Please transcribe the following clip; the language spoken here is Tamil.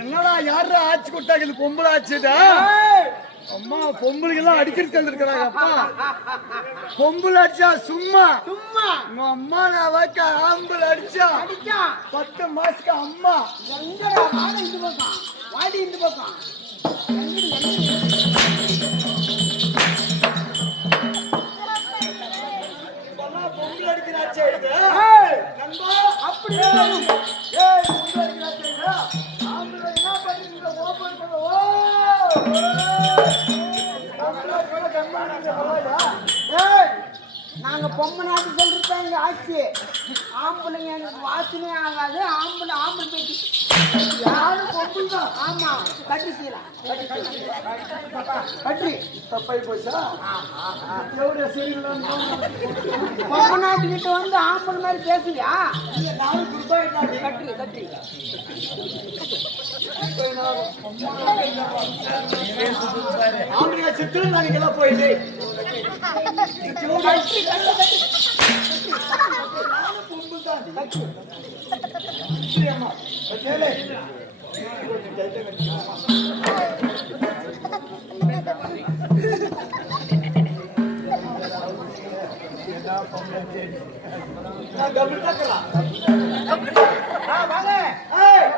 என்னடா யாரு ஆட்சி கொடுத்தாங்க? இது பொம்பளை ஆச்சுடா. அம்மா பொம்பளைக்கு எல்லாம் அடிக்கிறது தந்துருக்கிறாங்க. அப்பா பொம்பளை அடிச்சா சும்மா சும்மா உங்க அம்மா நான் வைக்க ஆம்பளை அடிச்சா 10 மாசத்துக்கு அம்மா இந்த பக்கம் வாடி இந்த பக்கம் பொம்பளை அடிக்கிறாச்சே அப்படி நாங்க பொம்மை நாட்டு சொல்லிருப்போம். எங்க ஆட்சி ஆம்பளைங்க எனக்கு வாசமே ஆகாது. ஆம்பளை பேட்டி யாரும் பொம்பு தான். ஆமா கட்டி செய்யலாம் கட்டி தப்பாய் போச்சா? பொம்மை நாட்டு கிட்ட வந்து ஆம்பளை மாதிரி பேசலையா? கட்டி கட்டி ஆம்பளைங்க சித்து நாளைக்கெல்லாம் போயிட்டு வாங்க